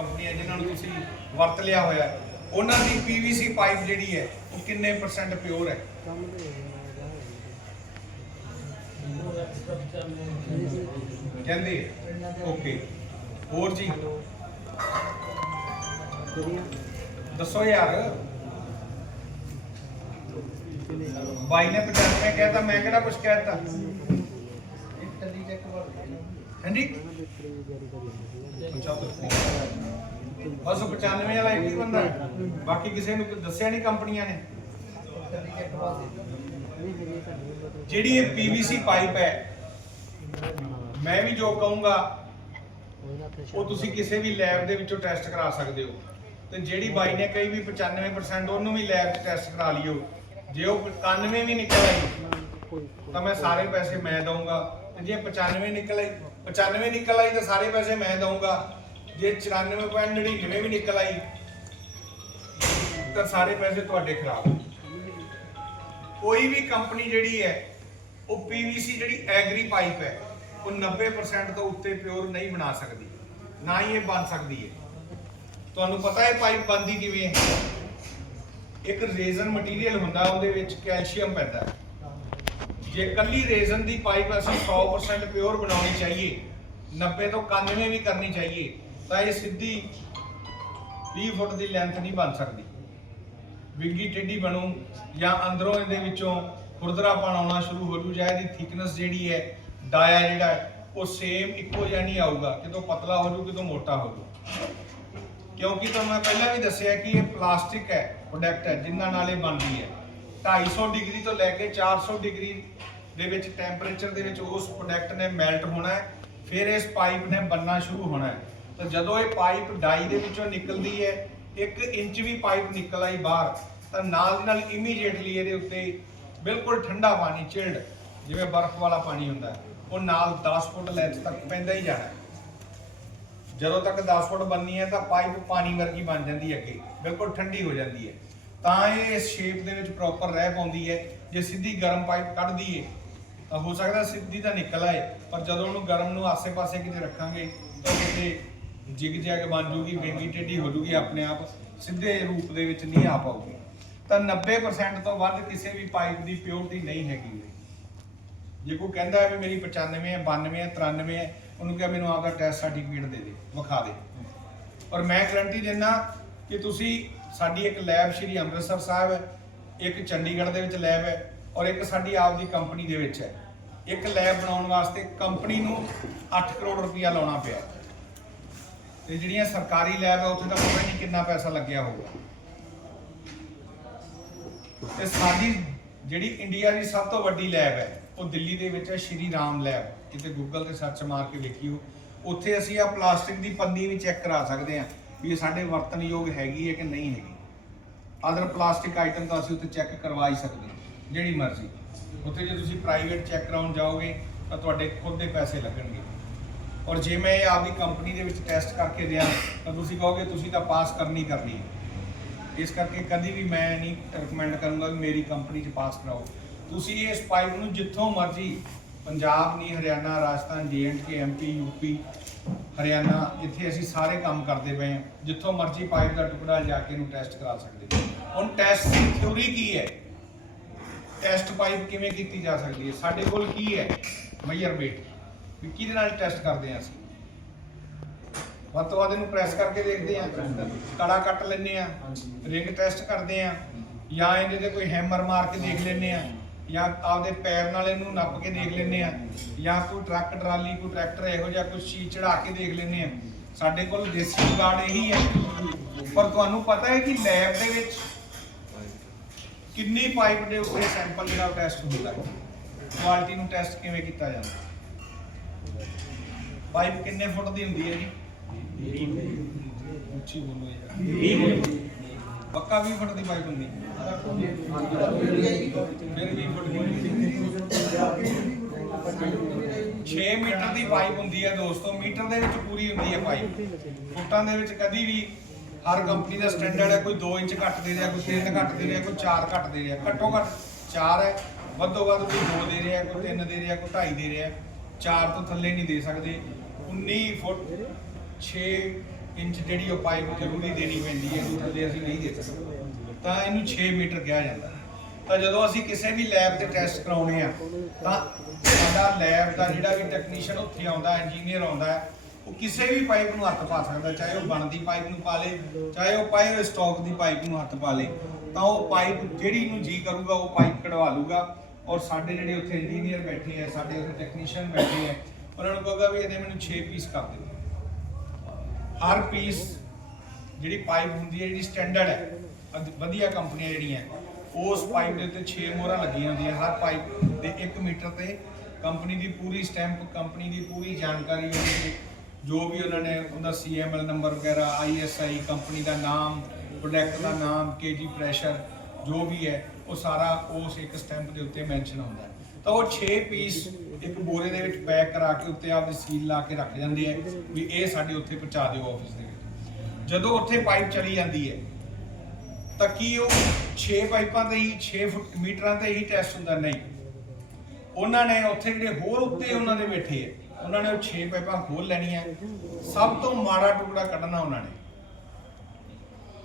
ਕੰਪਨੀਆਂ ਜਿਨ੍ਹਾਂ ਨੂੰ ਤੁਸੀਂ ਵਰਤ ਲਿਆ ਹੋਇਆ ਹੈ, ਉਹਨਾਂ ਦੀ ਪੀਵੀਸੀ ਪਾਈਪ ਜਿਹੜੀ ਹੈ ਉਹ ਕਿੰਨੇ ਪਰਸੈਂਟ ਪਿਓਰ ਹੈ? ਕਹਿੰਦੇ ਓਕੇ ਹੋਰ ਜੀ? ਦੱਸੋ ਯਾਰ। ਬਾਈ ਨੇ 95 ਕਹਿਤਾ ਮੈਂ ਕਿਹੜਾ ਕੁਝ ਕਹਿਤਾ? ਹਾਂਜੀ? ਬਸ 95 ਵਾਲਾ ਇੱਕ ਹੀ ਬੰਦਾ। ਹੈ। ਬਾਕੀ ਕਿਸੇ ਨੂੰ ਦੱਸਿਆ ਨਹੀਂ ਕੰਪਨੀਆਂ ਨੇ। ਜਿਹੜੀ ਇਹ ਪੀਵੀਸੀ ਪਾਈਪ ਹੈ, ਮੈਂ ਵੀ ਜੋ ਕਹੂੰਗਾ, ਉਹ ਤੁਸੀਂ ਕਿਸੇ ਵੀ ਲੈਬ ਦੇ ਵਿੱਚੋਂ ਟੈਸਟ ਕਰਾ ਸਕਦੇ ਹੋ। ਤੇ ਜਿਹੜੀ ਬਾਈ ਨੇ ਕਹੀ ਵੀ 95% ਉਹਨੂੰ ਵੀ ਲੈਬ 'ਚ ਟੈਸਟ ਕਰਾ ਲਿਓ। ਜੇ ਉਹ 91 ਵੀ ਨਿਕਲ ਆਈ, ਤਾਂ ਮੈਂ ਸਾਰੇ ਪੈਸੇ ਮੈਂ ਦਊਂਗਾ। ਤੇ ਜੇ 95 ਨਿਕਲ ਆਈ 95 ਨਿਕਲ ਆਈ ਤਾਂ ਸਾਰੇ ਪੈਸੇ ਮੈਂ ਦਊਂਗਾ। ਜੇ 94.99 ਵੀ ਨਿਕਲ ਆਈ, ਤਾਂ ਸਾਰੇ ਪੈਸੇ ਤੁਹਾਡੇ ਖਰਾਬ ਕੋਈ ਵੀ ਕੰਪਨੀ ਜਿਹੜੀ ਹੈ, ਉਹ ਪੀਵੀਸੀ ਜਿਹੜੀ ਐਗਰੀ ਪਾਈਪ ਹੈ, ਉਹ 90% ਤੋਂ ਉੱਤੇ ਪਿਓਰ ਨਹੀਂ ਬਣਾ ਸਕਦੀ, ਨਾ ਹੀ ਇਹ ਬਣ ਸਕਦੀ ਹੈ। ਤੁਹਾਨੂੰ ਪਤਾ ਹੈ ਪਾਈਪ ਬਣਦੀ ਕਿਵੇਂ ਹੈ? ਇੱਕ ਰੇਜ਼ਨ ਮਟੀਰੀਅਲ ਹੁੰਦਾ, ਉਹਦੇ ਵਿੱਚ ਕੈਲਸ਼ੀਅਮ ਪੈਂਦਾ ਜੇ ਕੱਲੀ ਰੇਜ਼ਨ ਦੀ ਪਾਈਪ ਅਸੀਂ 100% ਪਿਓਰ ਬਣਾਉਣੀ ਚਾਹੀਏ 90 ਤੋਂ 91 ਵੀ ਕਰਨੀ ਚਾਹੀਏ ਤਾਂ ਇਹ ਸਿੱਧੀ 20 ਫੁੱਟ ਦੀ ਲੈਂਥ ਨਹੀਂ ਬਣ ਸਕਦੀ। ਵਿੰਗੀ ਟੇਢੀ ਬਣੂ ਜਾਂ ਅੰਦਰੋਂ ਇਹਦੇ ਵਿੱਚੋਂ ਖੁਰਦਰਾਪਣ ਆਉਣਾ ਸ਼ੁਰੂ ਹੋ ਜੂ, ਜਾਂ ਇਹਦੀ ਥਿਕਨੈਸ ਜਿਹੜੀ ਹੈ ਡਾਇਆ ਜਿਹੜਾ ਉਹ ਸੇਮ ਇੱਕੋ ਜਿਹਾ ਨਹੀਂ ਆਊਗਾ। ਕਿਤੋਂ ਪਤਲਾ ਹੋ ਜੂ, ਕਿਤੋਂ ਮੋਟਾ ਹੋ ਜੂ। ਕਿਉਂਕਿ ਤੁਹਾਨੂੰ ਮੈਂ ਪਹਿਲਾਂ ਵੀ ਦੱਸਿਆ ਕਿ ਇਹ ਪਲਾਸਟਿਕ ਹੈ ਪ੍ਰੋਡਕਟ ਹੈ ਜਿਨ੍ਹਾਂ ਨਾਲ ਇਹ ਬਣਦੀ ਹੈ। 250 ਡਿਗਰੀ ਤੋਂ ਲੈ ਕੇ 400 ਡਿਗਰੀ ਦੇ ਵਿੱਚ ਟੈਂਪਰੇਚਰ ਦੇ ਵਿੱਚ ਉਸ ਪ੍ਰੋਡਕਟ ਨੇ ਮੈਲਟ ਹੋਣਾ ਹੈ, ਫਿਰ ਇਸ ਪਾਈਪ ਨੇ ਬੰਨਣਾ ਸ਼ੁਰੂ ਹੋਣਾ ਹੈ। ਤਾਂ ਜਦੋਂ ਇਹ ਪਾਈਪ ਡਾਈ ਦੇ ਵਿੱਚੋਂ ਨਿਕਲਦੀ ਹੈ 1 ਇੰਚ ਵੀ ਪਾਈਪ ਨਿਕਲ ਆਈ ਬਾਹਰ, ਤਾਂ ਨਾਲ ਦੀ ਨਾਲ ਇਮੀਡੀਏਟਲੀ ਇਹਦੇ ਉੱਤੇ ਬਿਲਕੁਲ ਠੰਡਾ ਪਾਣੀ ਚਿਲਡ ਜਿਵੇਂ ਬਰਫ਼ ਵਾਲਾ ਪਾਣੀ ਹੁੰਦਾ, ਉਹ ਨਾਲ 10 ਫੁੱਟ ਲੈਂਥ ਤੱਕ ਪੈਂਦਾ ਹੀ ਜਾਣਾ। ਜਦੋਂ ਤੱਕ 10 ਫੁੱਟ ਬੰਨੀ ਹੈ, ਤਾਂ ਪਾਈਪ ਪਾਣੀ ਵਰਗੀ ਬਣ ਜਾਂਦੀ ਹੈ ਅੱਗੇ, ਬਿਲਕੁਲ ਠੰਡੀ ਹੋ ਜਾਂਦੀ ਹੈ। ਤਾਂ ਇਹ ਇਸ ਸ਼ੇਪ ਦੇ ਵਿੱਚ ਪ੍ਰੋਪਰ ਰਹਿ ਪਾਉਂਦੀ ਹੈ, ਜੇ ਸਿੱਧੀ ਗਰਮ ਪਾਈਪ ਕੱਢ ਦਈਏ, ਤਾਂ ਹੋ ਸਕਦਾ ਸਿੱਧੀ ਤਾਂ ਨਿਕਲ ਆਏ, ਪਰ ਜਦੋਂ ਉਹਨੂੰ ਗਰਮ ਨੂੰ ਆਸੇ-ਪਾਸੇ ਕਿਤੇ ਰੱਖਾਂਗੇ, ਤਾਂ ਕਿਤੇ ਜਿਗ ਜੈਗ ਬਣ ਜੂਗੀ ਵਿੰਗੀ ਟੇਢੀ ਹੋ ਜੂਗੀ, ਆਪਣੇ ਆਪ ਸਿੱਧੇ ਰੂਪ ਦੇ ਵਿੱਚ ਨਹੀਂ ਆ ਪਾਊਗੀ। ਤਾਂ 90% ਤੋਂ ਵੱਧ ਕਿਸੇ ਵੀ ਪਾਈਪ ਦੀ ਪਿਓਰਟੀ ਨਹੀਂ ਹੈਗੀ। ਜੇ ਕੋਈ ਕਹਿੰਦਾ ਵੀ ਮੇਰੀ 95 ਹੈ 92 ਹੈ 93 ਹੈ, ਉਹਨੂੰ ਕਿਹਾ ਮੈਨੂੰ ਆਪਦਾ ਟੈਸਟ ਸਰਟੀਫਿਕੇਟ ਦੇ ਦੇ, ਵਿਖਾ ਦੇ। ਔਰ ਮੈਂ ਗਰੰਟੀ ਦਿੰਦਾ ਕਿ ਤੁਸੀਂ, ਸਾਡੀ ਇੱਕ ਲੈਬ ਸ਼੍ਰੀ ਅੰਮ੍ਰਿਤਸਰ ਸਾਹਿਬ ਹੈ, ਇੱਕ ਚੰਡੀਗੜ੍ਹ ਦੇ ਵਿੱਚ ਲੈਬ ਹੈ, ਔਰ ਇੱਕ ਸਾਡੀ ਆਪਦੀ ਕੰਪਨੀ ਦੇ ਵਿੱਚ ਹੈ। ਇੱਕ ਲੈਬ ਬਣਾਉਣ ਵਾਸਤੇ ਕੰਪਨੀ ਨੂੰ 8 ਕਰੋੜ ਰੁਪਇਆ ਲਾਉਣਾ ਪਿਆ। ਤੇ ਜਿਹੜੀਆਂ ਸਰਕਾਰੀ ਲੈਬ ਹੈ ਉੱਥੇ ਤਾਂ ਪਤਾ ਨਹੀਂ ਕਿੰਨਾ ਪੈਸਾ ਲੱਗਿਆ ਹੋਊਗਾ। ਤੇ ਸਾਡੀ ਜਿਹੜੀ ਇੰਡੀਆ ਦੀ ਸਭ ਤੋਂ ਵੱਡੀ ਲੈਬ ਹੈ, ਉਹ ਦਿੱਲੀ ਦੇ ਵਿੱਚ ਹੈ, ਸ਼੍ਰੀ ਰਾਮ ਲੈਬ ਕਿਤੇ ਗੂਗਲ ਤੇ ਸਰਚ ਮਾਰ ਕੇ ਵੇਖਿਓ। ਉੱਥੇ ਅਸੀਂ ਆ ਪਲਾਸਟਿਕ ਦੀ ਪੰਨੀ ਵੀ ਚੈੱਕ ਕਰਾ ਸਕਦੇ ਹਾਂ, ਵੀ ਇਹ ਸਾਡੇ ਵਰਤਨਯੋਗ ਹੈਗੀ ਹੈ ਕਿ ਨਹੀਂ ਹੈਗੀ। ਅਦਰ ਪਲਾਸਟਿਕ ਆਈਟਮ ਤਾਂ ਅਸੀਂ ਉੱਥੇ ਚੈੱਕ ਕਰਵਾ ਹੀ ਸਕਦੇ ਹਾਂ, ਜਿਹੜੀ ਮਰਜ਼ੀ। ਉੱਥੇ ਜੇ ਤੁਸੀਂ ਪ੍ਰਾਈਵੇਟ ਚੈੱਕ ਕਰਾਉਣ ਜਾਓਗੇ, ਤਾਂ ਤੁਹਾਡੇ ਖੁਦ ਦੇ ਪੈਸੇ ਲੱਗਣਗੇ। ਔਰ ਜੇ ਮੈਂ ਇਹ ਆਪਦੀ ਕੰਪਨੀ ਦੇ ਵਿੱਚ ਟੈਸਟ ਕਰਕੇ ਦਿਆਂ ਤਾਂ ਤੁਸੀਂ ਕਹੋਗੇ, ਤੁਸੀਂ ਤਾਂ ਪਾਸ ਕਰਨੀ ਕਰਨੀ ਹੈ। ਇਸ ਕਰਕੇ ਕਦੀ ਵੀ ਮੈਂ ਨਹੀਂ ਰეკਮੈਂਡ ਕਰੂੰਗਾ ਵੀ ਮੇਰੀ ਕੰਪਨੀ 'ਚ ਪਾਸ ਕਰਾਓ। ਤੁਸੀਂ ਇਸ ਪਾਈਪ ਨੂੰ ਜਿੱਥੋਂ ਮਰਜ਼ੀ ਪੰਜਾਬ ਨਹੀਂ, ਹਰਿਆਣਾ, ਰਾਜਸਥਾਨ ਕੇ ਐਮਪੀ ਯੂਪੀ ਹਰਿਆਣਾ, ਇੱਥੇ ਅਸੀਂ ਸਾਰੇ ਕੰਮ ਕਰਦੇ ਪਏ ਹਾਂ। ਜਿੱਥੋਂ ਮਰਜ਼ੀ ਪਾਈਪ ਦਾ ਟੁਕੜਾ ਲਿਆ ਕੇ ਇਹਨੂੰ ਟੈਸਟ ਕਰਾ ਸਕਦੇ ਹੁਣ ਟੈਸਟ ਦੀ ਥਿਉਰੀ ਕੀ ਹੈ? ਟੈਸਟ ਪਾਈਪ ਕਿਵੇਂ ਕੀਤੀ ਜਾ ਸਕਦੀ ਹੈ? ਸਾਡੇ ਕੋਲ ਕੀ ਹੈ? ਮੇਜਰਮੈਂਟ ਵੀ ਕਿਹਦੇ ਨਾਲ ਟੈਸਟ ਕਰਦੇ ਹਾਂ ਅਸੀਂ? ਵੱਧ ਤੋਂ ਵੱਧ ਇਹਨੂੰ ਪ੍ਰੈਸ ਕਰਕੇ ਦੇਖਦੇ ਆ ਕੜਾ ਕੱਟ ਲੈਂਦੇ ਆ ਰਿੰਗ ਟੈਸਟ ਕਰਦੇ ਆ ਜਾਂ ਇਹਦੇ ਤੇ ਕੋਈ ਹੈਮਰ ਮਾਰ ਕੇ ਦੇਖ ਲੈਂਦੇ ਆ ਜਾਂ ਆਪਦੇ ਪੈਰ ਨਾਲ ਇਹਨੂੰ ਨੱਪ ਕੇ ਦੇਖ ਲੈਂਦੇ ਆ ਜਾਂ ਕੋਈ ਟਰੱਕ ਟਰਾਲੀ, ਕੋਈ ਟਰੈਕਟਰ ਇਹੋ ਜਿਹਾ ਕੋਈ ਚੀਜ਼ ਚੜਾ ਕੇ ਦੇਖ ਲੈਂਦੇ ਆ ਸਾਡੇ ਕੋਲ ਦੇਸੀ ਜੁਗਾੜ ਇਹੀ ਹੈ। ਪਰ ਤੁਹਾਨੂੰ ਪਤਾ ਹੈ ਕਿ ਲੈਬ ਦੇ ਵਿੱਚ ਕਿੰਨੀ ਪਾਈਪ ਦੇ ਉੱਤੇ ਸੈਂਪਲ ਜਿਹੜਾ ਟੈਸਟ ਹੁੰਦਾ ਹੈ। ਕੁਆਲਿਟੀ ਨੂੰ ਟੈਸਟ ਕਿਵੇਂ ਕੀਤਾ ਜਾਂਦਾ? ਪਾਈਪ ਕਿੰਨੇ ਫੁੱਟ ਦੀ ਹੁੰਦੀ ਹੈ ਜੀ? ਉੱਚੀ ਬੋਲੋ ਯਾਰ ਪੱਕਾ 20 ਫੁੱਟ ਦੀ ਪਾਈਪ ਹੁੰਦੀ ਫਿਰ 20 ਫੁੱਟ ਦੀ 6 ਮੀਟਰ ਦੀ ਪਾਈਪ ਹੁੰਦੀ ਹੈ ਦੋਸਤੋ। ਮੀਟਰ ਦੇ ਵਿੱਚ ਪੂਰੀ ਹੁੰਦੀ ਹੈ ਪਾਈਪ। ਫੁੱਟਾਂ ਦੇ ਵਿੱਚ ਕਦੀ ਵੀ ਹਰ ਕੰਪਨੀ ਦਾ ਸਟੈਂਡਰਡ ਹੈ, ਕੋਈ 2 ਇੰਚ ਘੱਟ ਦੇ ਰਿਹਾ, ਕੋਈ 3 ਘੱਟ ਦੇ ਰਿਹਾ, ਕੋਈ 4 ਘੱਟ ਦੇ ਰਿਹਾ। ਘੱਟੋ ਘੱਟ 4 ਹੈ, ਵੱਧੋ ਵੱਧ ਕੋਈ 2 ਦੇ ਰਿਹਾ, ਕੋਈ 3 ਦੇ ਰਿਹਾ, ਕੋਈ 2.5 ਦੇ ਰਿਹਾ। 4 ਤੋਂ ਥੱਲੇ ਨਹੀਂ ਦੇ ਸਕਦੇ। 19 ਫੁੱਟ 6 ਇੰਚ ਜਿਹੜੀ ਉਹ ਪਾਈਪ ਜ਼ਰੂਰੀ ਦੇਣੀ ਪੈਂਦੀ ਹੈ ਇਹਨੂੰ ਥੱਲੇ ਅਸੀਂ ਨਹੀਂ ਦੇ ਸਕਦੇ। ਤਾਂ ਇਹਨੂੰ 6 ਮੀਟਰ ਕਿਹਾ ਜਾਂਦਾ। ਤਾਂ ਜਦੋਂ ਅਸੀਂ ਕਿਸੇ ਵੀ ਲੈਬ ਤੇ ਟੈਸਟ ਕਰਾਉਣੇ ਆ, ਤਾਂ ਸਾਡਾ ਲੈਬ ਦਾ ਜਿਹੜਾ ਵੀ ਟੈਕਨੀਸ਼ੀਅਨ ਉੱਥੇ ਆਉਂਦਾ ਇੰਜੀਨੀਅਰ ਆਉਂਦਾ, ਉਹ ਕਿਸੇ ਵੀ ਪਾਈਪ ਨੂੰ ਹੱਥ ਪਾ ਸਕਦਾ, ਚਾਹੇ ਉਹ ਬਣਦੀ ਪਾਈਪ ਨੂੰ ਪਾ ਲੇ, ਚਾਹੇ ਉਹ ਪਾਏ ਹੋਏ ਸਟਾਕ ਦੀ ਪਾਈਪ ਨੂੰ ਹੱਥ ਪਾ ਲੇ। ਤਾਂ ਉਹ ਪਾਈਪ ਜਿਹੜੀ ਨੂੰ ਜੀ ਕਰੂਗਾ, ਉਹ ਪਾਈਪ ਕਢਵਾ ਲੂਗਾ। ਔਰ ਸਾਡੇ ਜਿਹੜੇ ਉੱਥੇ ਇੰਜੀਨੀਅਰ ਬੈਠੇ ਆ, ਸਾਡੇ ਉੱਥੇ ਟੈਕਨੀਸ਼ੀਅਨ ਬੈਠੇ ਆ, ਉਹਨਾਂ ਨੂੰ ਕਹੂਗਾ ਵੀ ਇਹਦੇ ਮੈਨੂੰ 6 ਪੀਸ ਕਰ ਦਿਓ ਹਰ ਪੀਸ ਜਿਹੜੀ ਪਾਈਪ ਹੁੰਦੀ ਹੈ, ਜਿਹੜੀ ਸਟੈਂਡਰਡ ਹੈ ਵਧੀਆ ਕੰਪਨੀਆਂ ਜਿਹੜੀਆਂ, ਉਸ ਪਾਈਪ ਦੇ ਉੱਤੇ 6 ਮੋਹਰਾਂ ਲੱਗੀਆਂ ਹੁੰਦੀਆਂ। ਹਰ ਪਾਈਪ ਦੇ 1 ਮੀਟਰ ਤੇ ਕੰਪਨੀ ਦੀ ਪੂਰੀ ਸਟੈਂਪ ਕੰਪਨੀ ਦੀ ਪੂਰੀ ਜਾਣਕਾਰੀ ਉਹਦੇ ਜੋ ਵੀ ਉਹਨਾਂ ਨੇ, ਉਹਦਾ ਸੀਐਮਐਲ ਨੰਬਰ ਵਗੈਰਾ ਆਈਐਸਆਈ ਕੰਪਨੀ ਦਾ ਨਾਮ ਪ੍ਰੋਡਕਟ ਦਾ ਨਾਮ ਕੇਜੀ ਪ੍ਰੈਸ਼ਰ ਜੋ ਵੀ ਹੈ, ਉਹ ਸਾਰਾ ਉਸ ਇੱਕ ਸਟੈਂਪ ਦੇ ਉੱਤੇ ਮੈਂਸ਼ਨ ਹੁੰਦਾ ਹੈ। ਤਾਂ ਉਹ 6 ਪੀਸ ਇੱਕ ਬੋਰੇ ਦੇ ਵਿੱਚ ਪੈਕ ਕਰਾ ਕੇ ਉੱਤੇ ਆਪਦੀ ਸੀਲ ਲਾ ਕੇ ਰੱਖ ਜਾਂਦੇ ਆ ਵੀ ਇਹ ਸਾਡੇ ਉੱਥੇ ਪਹੁੰਚਾ ਦਿਓ ਆਫਿਸ ਦੇ ਵਿੱਚ। ਜਦੋਂ ਉੱਥੇ ਪਾਈਪ ਚਲੀ ਜਾਂਦੀ ਹੈ, ਤਾਂ ਕੀ ਉਹ 6 ਪਾਈਪਾਂ ਤੇ ਹੀ 6 ਫੁੱਟ ਮੀਟਰਾਂ ਤੇ ਹੀ ਟੈਸਟ ਹੁੰਦਾ? ਨਹੀਂ। ਉਹਨਾਂ ਨੇ ਉੱਥੇ ਜਿਹੜੇ ਹੋਰ ਉੱਤੇ ਉਹਨਾਂ ਦੇ ਬੈਠੇ ਆ ਉਹਨਾਂ ਨੇ ਉਹ 6 ਪਾਈਪਾਂ ਖੋਲ ਲੈਣੀਆਂ ਸਭ ਤੋਂ ਮਾੜਾ ਟੁਕੜਾ ਕੱਢਣਾ ਉਹਨਾਂ ਨੇ।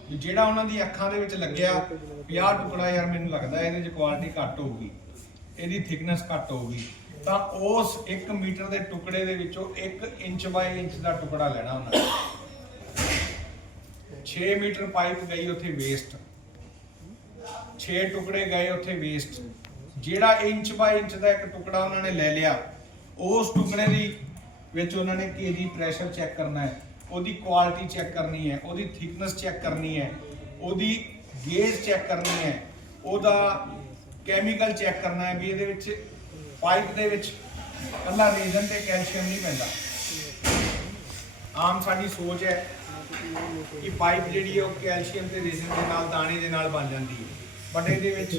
ਵੀ ਜਿਹੜਾ ਉਹਨਾਂ ਦੀ ਅੱਖਾਂ ਦੇ ਵਿੱਚ ਲੱਗਿਆ ਵੀ ਆਹ ਟੁਕੜਾ ਯਾਰ ਮੈਨੂੰ ਲੱਗਦਾ ਇਹਦੇ ਚ ਕੁਆਲਿਟੀ ਘੱਟ ਹੋਊਗੀ, ਇਹਦੀ ਥਿਕਨੈਸ ਘੱਟ ਹੋਊਗੀ, ਤਾਂ ਉਸ 1 ਮੀਟਰ ਦੇ ਟੁਕੜੇ ਦੇ ਵਿੱਚੋਂ 1 ਇੰਚ ਬਾਈ ਇੰਚ ਦਾ ਟੁਕੜਾ ਲੈਣਾ ਉਹਨਾਂ ਨੇ। 6 ਮੀਟਰ ਪਾਈਪ ਗਈ ਉੱਥੇ ਵੇਸਟ 6 ਟੁਕੜੇ ਗਏ ਉੱਥੇ ਵੇਸਟ ਜਿਹੜਾ ਇੰਚ ਬਾਈ ਇੰਚ ਦਾ ਇੱਕ ਟੁਕੜਾ ਉਹਨਾਂ ਨੇ ਲੈ ਲਿਆ, ਉਸ ਟੁਕੜੇ ਦੀ ਵਿੱਚ ਉਹਨਾਂ ਨੇ ਕੇਜੀ ਪ੍ਰੈਸ਼ਰ ਚੈੱਕ ਕਰਨਾ ਹੈ? ਉਹਦੀ ਕੁਆਲਿਟੀ ਚੈੱਕ ਕਰਨੀ ਹੈ, ਉਹਦੀ ਥਿਕਨੈਸ ਚੈੱਕ ਕਰਨੀ ਹੈ, ਉਹਦੀ ਗੇਜ ਚੈੱਕ ਕਰਨੀ ਹੈ, ਉਹਦਾ ਕੈਮੀਕਲ ਚੈੱਕ ਕਰਨਾ ਹੈ ਵੀ ਇਹਦੇ ਵਿੱਚ ਪਾਈਪ ਦੇ ਵਿੱਚ ਕੱਲਾ ਰੀਜ਼ਨ ਤੇ ਕੈਲਸ਼ੀਅਮ ਨਹੀਂ ਪੈਂਦਾ। ਆਮ ਸਾਡੀ ਸੋਚ ਹੈ ਕਿ ਪਾਈਪ ਜਿਹੜੀ ਹੈ ਉਹ ਕੈਲਸ਼ੀਅਮ ਤੇ ਰੇਜ਼ਨ ਦੇ ਨਾਲ, ਦਾਣੇ ਦੇ ਨਾਲ ਬਣ ਜਾਂਦੀ ਹੈ। ਬਟ ਇਹਦੇ ਵਿੱਚ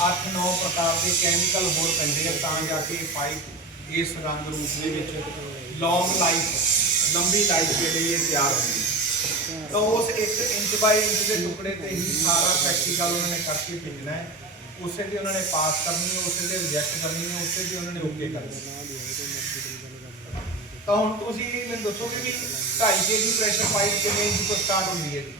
8-9 ਪ੍ਰਕਾਰ ਦੇ ਕੈਮੀਕਲ ਹੋਰ ਪੈਂਦੇ ਆ ਤਾਂ ਜਾ ਕੇ ਪਾਈਪ ਇਸ ਰੰਗ ਰੂਪ ਦੇ ਵਿੱਚ ਲੌਂਗ ਲਾਈਫ ਲੰਬੀ ਲਾਈਫ ਦੇ ਲਈ ਇਹ ਤਿਆਰ ਹੁੰਦੀ ਹੈ। ਤਾਂ ਉਸ 1 ਇੰਚ ਬਾਈ ਇੰਚ ਦੇ ਟੁਕੜੇ ਤੇ ਹੀ ਸਾਰਾ ਪ੍ਰੈਕਟੀਕਲ ਉਹਨਾਂ ਨੇ ਕਰਕੇ ਭੇਜਣਾ ਹੈ। ਉਸੇ ਦੀ ਉਹਨਾਂ ਨੇ ਪਾਸ ਕਰਨੀ ਹੈ, ਉਸੇ ਦੇ ਰਿਜੈਕਟ ਕਰਨੀ ਹੈ, ਉਸੇ ਦੀ ਉਹਨਾਂ ਨੇ ਓਕੇ ਕਰਨੀ ਹੈ ਤਾਂ ਹੁਣ ਤੁਸੀਂ ਮੈਨੂੰ ਦੱਸੋਗੇ ਵੀ 2.5 ਕੇਜੀ ਪ੍ਰੈਸ਼ਰ ਪਾਈਪ ਕਿੰਨੇ ਇੰਚ ਤੋਂ ਸਟਾਰਟ ਹੁੰਦੀ ਹੈ ਜੀ।